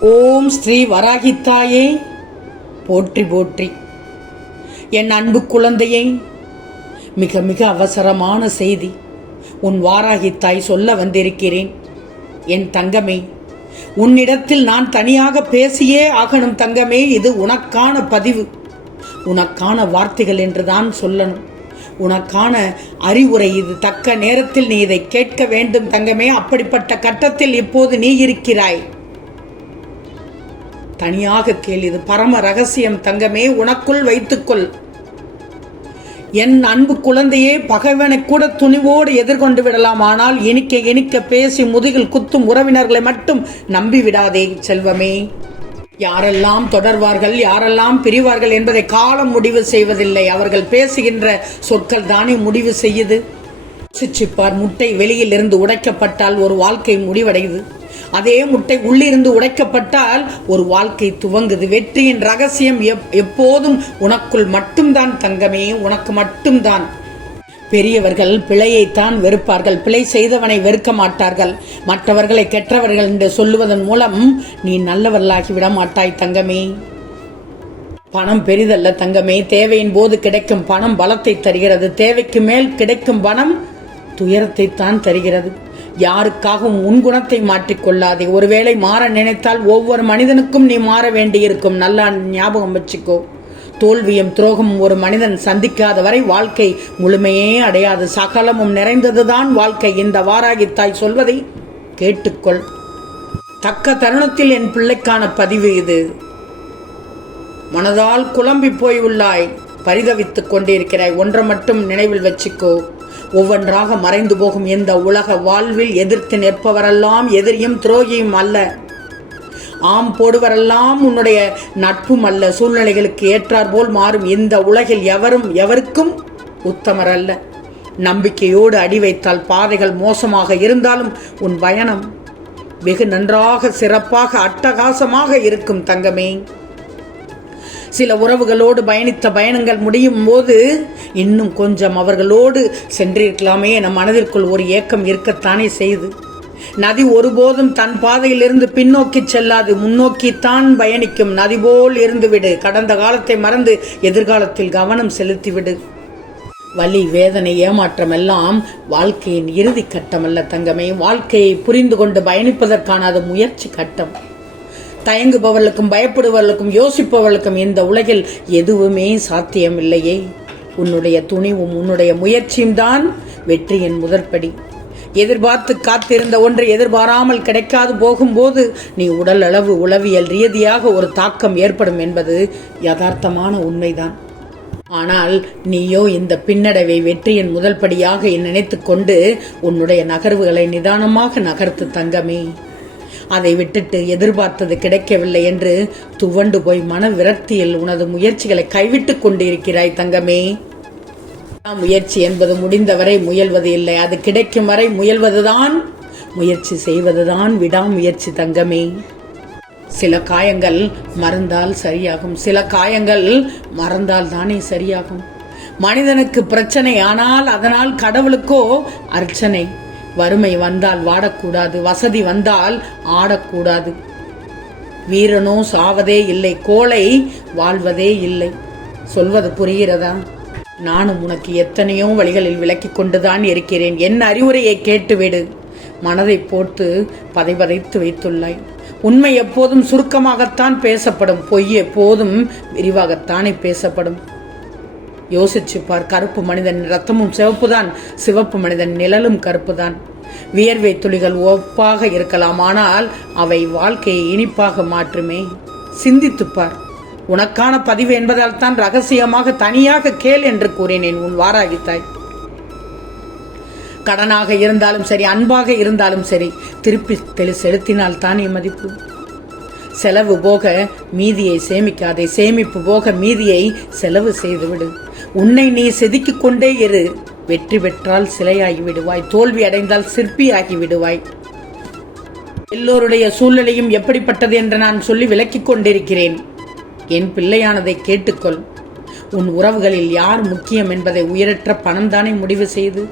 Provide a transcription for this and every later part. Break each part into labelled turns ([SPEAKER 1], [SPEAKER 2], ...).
[SPEAKER 1] ஓம் ஸ்ரீ வராகித்தாயே. போற்றி போற்றி. என் அன்பு குழந்தையை மிக மிக அவசரமான செய்தி. உன் வாராகித்தாய் சொல்ல வந்திருக்கிறேன். என் தங்கமே உன்னிடத்தில் நான் தனியாக பேசியே ஆகணும் தங்கமே. இது உனக்கான பதிவு. உனக்கான வார்த்தைகள் என்று தான் சொல்லணும். உனக்கான அறிவுரை இது. தக்க நேரத்தில் நீ இதை கேட்க வேண்டும் தங்கமே. அப்படிப்பட்ட கட்டத்தில் இப்போது நீ இருக்கிறாய். தனியாக கேள் இது பரம ரகசியம். தங்கமே உனக்குள் வைத்துக்கொள். என் அன்பு குழந்தையே பகைவனை கூட துணிவோடு எதிர்கொண்டு விடலாம். ஆனால் இனிக்க இனிக்க பேசி முதுகில் குத்தும் உறவினர்களை மட்டும் நம்பி விடாதே செல்வமே. யாரெல்லாம் தொடர்வார்கள் யாரெல்லாம் பிரிவார்கள் என்பதை காலம் முடிவு செய்வதில்லை. அவர்கள் பேசுகின்ற சொற்கள் தானே முடிவு செய்யுது. சிச்சிப்பார் முட்டை வெளியில் இருந்து உடைக்கப்பட்டால் ஒரு வாழ்க்கை முடிவடையுது. அதே முட்டை உள்ளிருந்து உடைக்கப்பட்டால் ஒரு வாழ்க்கை துவங்குது. வெற்றியின் ரகசியம் எப்- எப்போதும் உனக்குள் மட்டும்தான் தங்கமே உனக்கு மட்டும்தான். பெரியவர்கள் பிழையைத்தான் வெறுப்பார்கள். பிழை செய்தவனை வெறுக்க மாட்டார்கள். மற்றவர்களை கெற்றவர்கள் என்று சொல்லுவதன் மூலம் நீ நல்லவர்களாகி விட மாட்டாய் தங்கமே. பணம் பெரிதல்ல தங்கமே. தேவையின் போது கிடைக்கும் பணம் பலத்தை தருகிறது. தேவைக்கு மேல் கிடைக்கும் பணம் துயரத்தை தான் தருகிறது. யாருக்காகவும் உன் குணத்தை மாற்றிக்கொள்ளாதே ஒருவேளை மாற நினைத்தால் ஒவ்வொரு மனிதனுக்கும் நீ மாற வேண்டியிருக்கும். நல்லா ஞாபகம் வச்சுக்கோ. தோல்வியும் துரோகமும் ஒரு மனிதன் சந்திக்காத வரை வாழ்க்கை முழுமையே அடையாது. சகலமும் நிறைந்ததுதான் வாழ்க்கை. இந்த வாராகித்தாய் சொல்வதை கேட்டுக்கொள். தக்க தருணத்தில் என் பிள்ளைக்கான பதிவு இது. மனதால் குழம்பி போய் உள்ளாய் பரிதவித்துக் கொண்டிருக்கிறாய். ஒன்றை மட்டும் நினைவில் வச்சுக்கோ. ஒவ்வொன்றாக மறைந்து போகும் இந்த உலக வாழ்வில் எதிர்த்து நிற்பவரெல்லாம் எதிரியும் துரோகியும் அல்ல. ஆம் போடுவரெல்லாம் உன்னுடைய நட்பும் அல்ல. சூழ்நிலைகளுக்கு ஏற்றாற்போல் மாறும் இந்த உலகில் எவரும் எவருக்கும் உத்தமர் அல்ல. நம்பிக்கையோடு அடி வைத்தால் பாதைகள் மோசமாக இருந்தாலும் உன் பயணம் வெகு நன்றாக சிறப்பாக அட்டகாசமாக இருக்கும் தங்கமே. சில உறவுகளோடு பயணித்த பயணங்கள் முடியும் போது இன்னும் கொஞ்சம் அவர்களோடு சென்றிருக்கலாமே. நம் மனதிற்குள் ஒரு ஏக்கம் இருக்கத்தானே செய்து. நதி ஒருபோதும் தன் பாதையிலிருந்து பின்னோக்கி செல்லாது. முன்னோக்கித்தான் பயணிக்கும் நதி போல் இருந்துவிடு. கடந்த காலத்தை மறந்து எதிர்காலத்தில் கவனம் செலுத்திவிடு. வலி வேதனை ஏமாற்றம் எல்லாம் வாழ்க்கையின் இறுதி கட்டம் அல்ல தங்கமே. வாழ்க்கையை புரிந்து கொண்டு பயணிப்பதற்கான அது முயற்சி கட்டம். தயங்குபவர்களுக்கும் பயப்படுபவர்களுக்கும் யோசிப்பவர்களுக்கும் இந்த உலகில் எதுவுமே சாத்தியமில்லையே. உன்னுடைய துணிவும் உன்னுடைய முயற்சியும் தான் வெற்றியின் முதற்படி. எதிர்பார்த்து காத்திருந்த ஒன்று எதிர்பாராமல் கிடைக்காது போகும்போது நீ உடல் அளவு உளவியல் ரீதியாக ஒரு தாக்கம் ஏற்படும் என்பது யதார்த்தமான உண்மைதான். ஆனால் நீயோ இந்த பின்னடைவை வெற்றியின் முதல் படியாக கொண்டு உன்னுடைய நகர்வுகளை நிதானமாக நகர்த்து தங்கமே. அதை விட்டுட்டு எதிர்பார்த்தது கிடைக்கவில்லை என்று துவண்டு போய் மன விரக்தியில் உனது முயற்சிகளை கைவிட்டுக் கொண்டிருக்கிறாய் தங்கமே. முயற்சி என்பது முடிந்தவரை முயல்வது இல்லை. அது கிடைக்கும் வரை முயல்வதுதான் முயற்சி செய்வதுதான் விடாமுயற்சி தங்கமே. சில காயங்கள் மறந்தால் சரியாகும். சில காயங்கள் மறந்தால் தானே சரியாகும். மனிதனுக்கு பிரச்சனை ஆனால் அதனால் கடவுளுக்கோ அர்ச்சனை. வறுமை வந்தால் வாடக்கூடாது வசதி வந்தால் ஆடக்கூடாது. வீரனோ சாவதே இல்லை கோலை வாழ்வதே இல்லை. சொல்வது புரிகிறதா? நானும் உனக்கு எத்தனையோ வழிகளில் விளக்கி கொண்டுதான் இருக்கிறேன். என் அறிவுரையை கேட்டுவிடு. மனதை போட்டு பதைபதைத்து வைத்துள்ளாய். உண்மை எப்போதும் சுருக்கமாகத்தான் பேசப்படும். பொய் எப்போதும் விரிவாகத்தானே பேசப்படும். யோசிச்சு பார் கருப்பு மனிதன் ரத்தமும் சிவப்புதான். சிவப்பு மனிதன் நிழலும் கருப்புதான். வியர்வை துளிகள் ஒப்பாக இருக்கலாம். ஆனால் அவை வாழ்க்கையை இனிப்பாக மாற்றுமே. சிந்தித்துப் பார் உனக்கான பதிவு என்பதால் தான் ரகசியமாக தனியாக கேள் என்று கூறினேன். உன் வாராகித்தாய். கடனாக இருந்தாலும் சரி அன்பாக இருந்தாலும் சரி திருப்பி தெளி செலுத்தினால் தானே மதிப்பு. செலவு போக மீதியை சேமிக்காதே. சேமிப்பு போக மீதியை செலவு செய்துவிடு. உன்னை நீ செதுக்கிக் கொண்டே இரு. வெற்றி பெற்றால் சிலையாகி விடுவாய். தோல்வி அடைந்தால் சிற்பியாகி விடுவாய். எல்லோருடைய சூழ்நிலையும் எப்படிப்பட்டது என்று நான் சொல்லி விளக்கிக் கொண்டிருக்கிறேன். என் பிள்ளையானதை கேட்டுக்கொள். உன் உறவுகளில் யார் முக்கியம் என்பதை உயிரற்ற பணம் தானே முடிவு செய்து?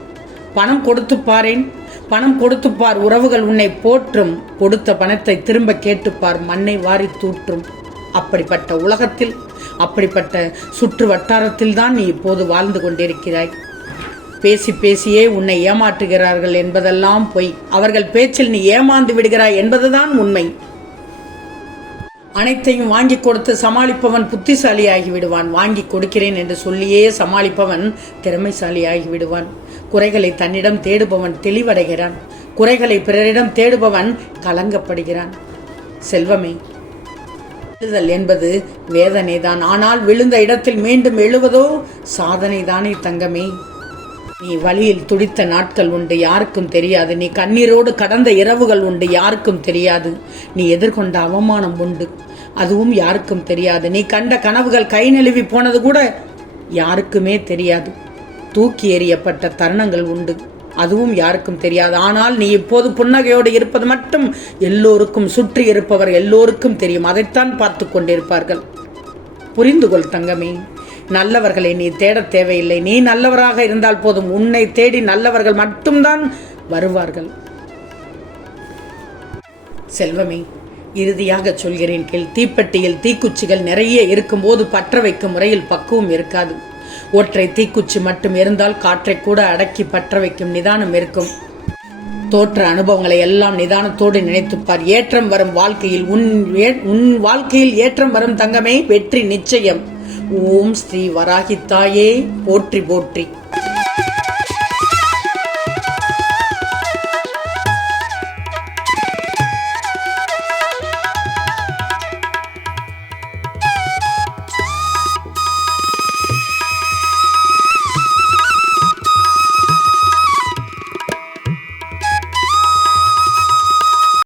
[SPEAKER 1] பணம் கொடுத்து பாரேன். பணம் கொடுத்துப்பார் உறவுகள் உன்னை போற்றும். கொடுத்த பணத்தை திரும்ப கேட்டுப்பார் மண்ணை வாரி தூற்றும். அப்படிப்பட்ட உலகத்தில் அப்படிப்பட்ட சுற்று வட்டாரத்தில் தான் நீ இப்போது வாழ்ந்து கொண்டிருக்கிறாய். பேசி பேசியே உன்னை ஏமாற்றுகிறார்கள் என்பதெல்லாம் பொய். அவர்கள் பேச்சில் நீ ஏமாந்து விடுகிறாய் என்பதுதான் உண்மை. அனைத்தையும் வாங்கி கொடுத்து சமாளிப்பவன் புத்திசாலியாகி விடுவான். வாங்கி கொடுக்கிறேன் என்று சொல்லியே சமாளிப்பவன் திறமைசாலியாகி விடுவான். குறைகளை தன்னிடம் தேடுபவன் தெளிவடைகிறான். குறைகளை பிறரிடம் தேடுபவன் கலங்கப்படுகிறான். செல்வமே விழுதல் என்பது வேதனைதான். ஆனால் விழுந்த இடத்தில் மீண்டும் எழுவதோ? சாதனை தானே தங்கமே. நீ வழியில் துடித்த நாட்கள் உண்டு யாருக்கும் தெரியாது. நீ கண்ணீரோடு கடந்த இரவுகள் உண்டு யாருக்கும் தெரியாது. நீ எதிர்கொண்ட அவமானம் உண்டு அதுவும் யாருக்கும் தெரியாது. நீ கண்ட கனவுகள் கை நழுவி போனது கூட யாருக்குமே தெரியாது. தூக்கி எறியப்பட்ட தருணங்கள் உண்டு. அதுவும் யாருக்கும் தெரியாது. ஆனால் நீ இப்போது புன்னகையோடு இருப்பது மட்டும் எல்லோருக்கும் சுற்றி இருப்பவர் எல்லோருக்கும் தெரியும். அதைத்தான் பார்த்து கொண்டிருப்பார்கள். புரிந்து கொள் தங்கமே நல்லவர்களை நீ தேட தேவையில்லை. நீ நல்லவராக இருந்தால் போதும். உன்னை தேடி நல்லவர்கள் மட்டும்தான் வருவார்கள். செல்வமே இறுதியாக சொல்கிறேன் கேள். தீப்பெட்டியில் தீக்குச்சிகள் நிறைய இருக்கும்போது பற்ற வைக்கும் முறையில் பக்குவம் இருக்காது. ஒற்றை தீக்குச்சி மட்டும் இருந்தால் காற்றை கூட அடக்கி பற்ற வைக்கும் நிதானம் இருக்கும். தோற்ற அனுபவங்களை எல்லாம் நிதானத்தோடு நினைத்துப்பார். ஏற்றம் வரும் வாழ்க்கையில் உன் ஏ- உன் வாழ்க்கையில் ஏற்றம் வரும் தங்கமே வெற்றி நிச்சயம். ஓம் ஸ்ரீ வராகி தாயே போற்றி போற்றி.